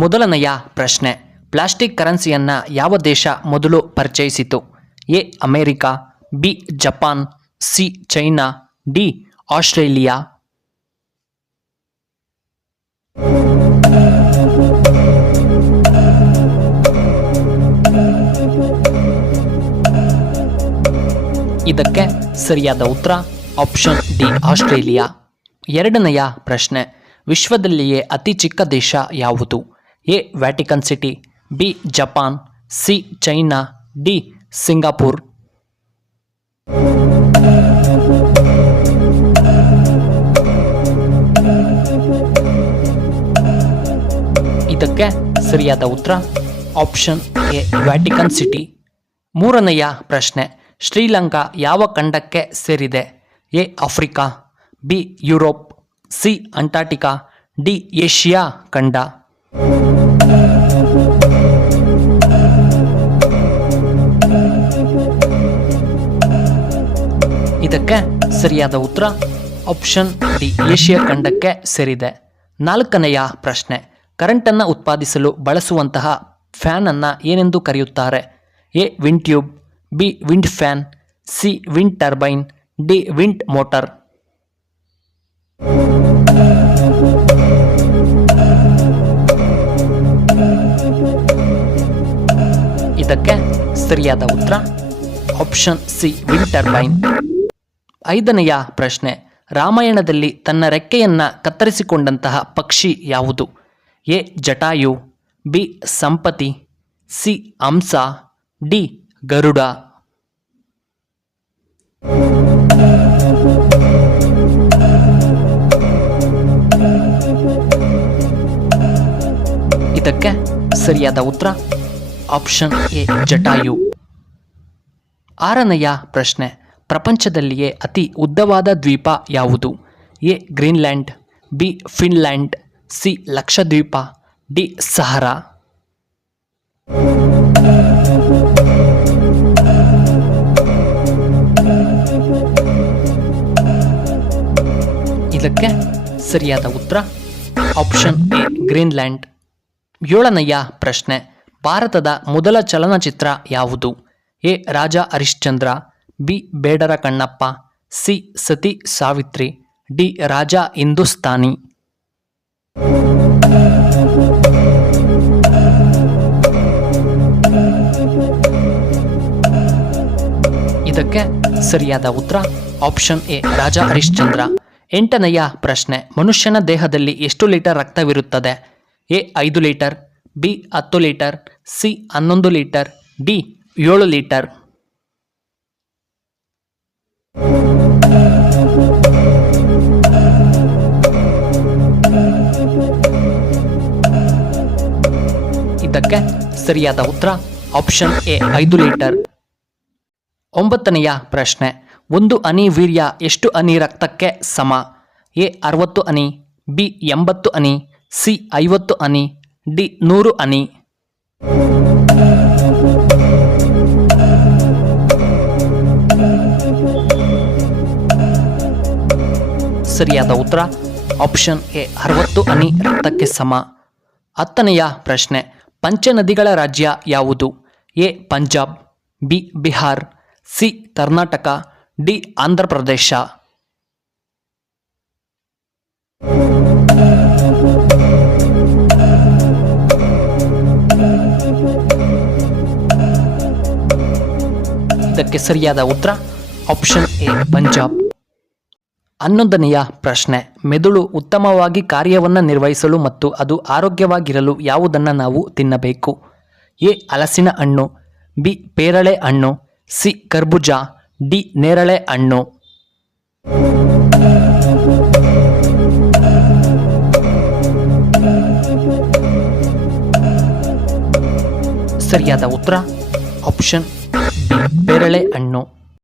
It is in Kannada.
ಮೊದಲನೆಯ ಪ್ರಶ್ನೆ, ಪ್ಲಾಸ್ಟಿಕ್ ಕರೆನ್ಸಿಯನ್ನು ಯಾವ ದೇಶ ಮೊದಲು ಪರಿಚಯಿಸಿತು? A America, B Japan, C China, D Australia. ಇದಕ್ಕೆ ಸರಿಯಾದ ಉತ್ತರ ಆಪ್ಷನ್ ಡಿ ಆಸ್ಟ್ರೇಲಿಯಾ. ಎರಡನೆಯ ಪ್ರಶ್ನೆ, ವಿಶ್ವದಲ್ಲಿಯೇ ಅತಿ ಚಿಕ್ಕ ದೇಶ ಯಾವುದು? A Vatican city, B Japan, C China, D Singapore. ಇದಕ್ಕೆ ಸರಿಯಾದ ಉತ್ತರ ಆಪ್ಷನ್ ಎ ವ್ಯಾಟಿಕನ್ ಸಿಟಿ. ಮೂರನೆಯ ಪ್ರಶ್ನೆ, ಶ್ರೀಲಂಕಾ ಯಾವ ಖಂಡಕ್ಕೆ ಸೇರಿದೆ? A Africa, B Europe, C Antarctica, D Asia ಖಂಡ. ಇದಕ್ಕೆ ಸರಿಯಾದ ಉತ್ತರ ಆಪ್ಷನ್ ಡಿ ಏಷ್ಯಾ ಖಂಡಕ್ಕೆ ಸೇರಿದೆ. ನಾಲ್ಕನೆಯ ಪ್ರಶ್ನೆ, ಕರೆಂಟನ್ನು ಉತ್ಪಾದಿಸಲು ಬಳಸುವಂತಹ ಫ್ಯಾನ್ ಅನ್ನು ಏನೆಂದು ಕರೆಯುತ್ತಾರೆ? A wind tube, B wind fan, C wind turbine, D wind motor. ಇದಕ್ಕೆ ಸರಿಯಾದ ಉತ್ತರ ಆಪ್ಷನ್ ಸಿ ವಿಂಡ್ ಟರ್ಬೈನ್. ಐದನೆಯ ಪ್ರಶ್ನೆ, ರಾಮಾಯಣದಲ್ಲಿ ತನ್ನ ರೆಕ್ಕೆಯನ್ನ ಕತ್ತರಿಸಿಕೊಂಡಂತಹ ಪಕ್ಷಿ ಯಾವುದು? A Jatayu, B Sampati, C ಹಂಸ, ಡಿ ಗರುಡ. ಇದಕ್ಕೆ ಸರಿಯಾದ ಉತ್ತರ ಆಪ್ಷನ್ ಎ ಜಟಾಯು. ಆರನೆಯ ಪ್ರಶ್ನೆ, ಪ್ರಪಂಚದಲ್ಲಿಯೇ ಅತಿ ಉದ್ದವಾದ ದ್ವೀಪ ಯಾವುದು? A Greenland, B Finland, C Lakshadweep, D Sahara. ಇದಕ್ಕೆ ಸರಿಯಾದ ಉತ್ತರ ಆಪ್ಷನ್ ಎ ಗ್ರೀನ್ಲ್ಯಾಂಡ್. ಏಳನೆಯ ಪ್ರಶ್ನೆ, ಭಾರತದ ಮೊದಲ ಚಲನಚಿತ್ರ ಯಾವುದು? A Raja Harishchandra, B Bedara Kannappa, C ಸತಿ ಸಾವಿತ್ರಿ, ಡಿ ರಾಜಾ ಹಿಂದೂಸ್ತಾನಿ. ಇದಕ್ಕೆ ಸರಿಯಾದ ಉತ್ತರ ಆಪ್ಷನ್ ಎ ರಾಜಾ ಹರಿಶ್ಚಂದ್ರ. ಎಂಟನೆಯ ಪ್ರಶ್ನೆ, ಮನುಷ್ಯನ ದೇಹದಲ್ಲಿ ಎಷ್ಟು ಲೀಟರ್ ರಕ್ತವಿರುತ್ತದೆ? A 5 litre, B 10 litre, C 11 litre, D 7 litre. ಇದಕ್ಕೆ ಸರಿಯಾದ ಉತ್ತರ ಆಪ್ಷನ್ ಎ 5 ಲೀಟರ್. ಒಂಬತ್ತನೆಯ ಪ್ರಶ್ನೆ, ಒಂದು ಹನಿ ವೀರ್ಯ ಎಷ್ಟು ಹನಿ ರಕ್ತಕ್ಕೆ ಸಮ? A 60 honey, B 80 honey, C 50 honey, D 100 ಹನಿ. ಸರಿಯಾದ ಉತ್ತರ ಆಪ್ಷನ್ ಎ 60 ಹನಿ ರಕ್ತಕ್ಕೆ ಸಮ. ಹತ್ತನೆಯ ಪ್ರಶ್ನೆ, ಪಂಚನದಿಗಳ ರಾಜ್ಯ ಯಾವುದು? A Punjab, B Bihar, C Karnataka, D Andhra Pradesh. ಇದಕ್ಕೆ ಸರಿಯಾದ ಉತ್ತರ ಆಪ್ಷನ್ ಎ ಪಂಜಾಬ್. 11ನೆಯ ಪ್ರಶ್ನೆ, ಮೆದುಳು ಉತ್ತಮವಾಗಿ ಕಾರ್ಯವನ್ನು ನಿರ್ವಹಿಸಲು ಮತ್ತು ಅದು ಆರೋಗ್ಯವಾಗಿರಲು ಯಾವುದನ್ನು ನಾವು ತಿನ್ನಬೇಕು? ಎ ಹಲಸಿನ ಹಣ್ಣು, ಬಿ ಪೇರಳೆ ಹಣ್ಣು, ಸಿ ಕರ್ಬೂಜ, ಡಿ ನೇರಳೆ ಹಣ್ಣು. ಸರಿಯಾದ ಉತ್ತರ ಆಪ್ಷನ್ ಬಿ ಪೇರಳೆ ಹಣ್ಣು.